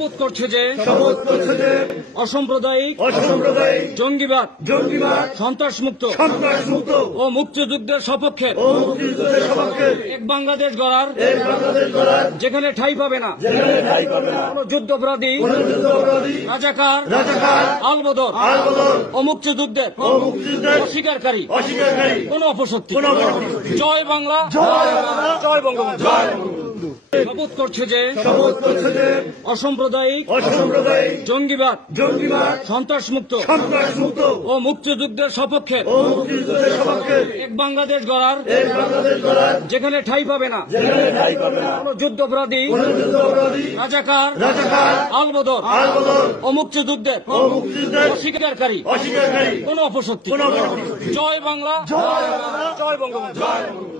শপথ করছে যে অসাম্প্রদায়িক জঙ্গিবাদ জঙ্গিবাদ সন্ত্রাসমুক্ত সন্ত্রাসমুক্ত ও মুক্তিযুদ্ধের সপক্ষে মুক্তিযুদ্ধের সপক্ষে এক বাংলাদেশ গড়ার যেখানে ঠাঁই পাবে না কোন যুদ্ধাপরাধী রাজাকার আলবদর ও মুক্তিযুদ্ধের অস্বীকারকারী কোন অপশক্তি। জয় বাংলা, জয় বঙ্গবন্ধু। শপথ করছে যে অসাম্প্রদায়িক জঙ্গিবাদ সন্ত্রাসমুক্ত ও মুক্তিযুদ্ধের সপক্ষে এক বাংলাদেশ গড়ার যেখানে ঠাঁই পাবে না কোন যুদ্ধাপরাধী রাজাকার আলবদর ও মুক্তিযুদ্ধের অস্বীকারী কোন অপশক্তি। জয় বাংলা, জয় বঙ্গবন্ধু।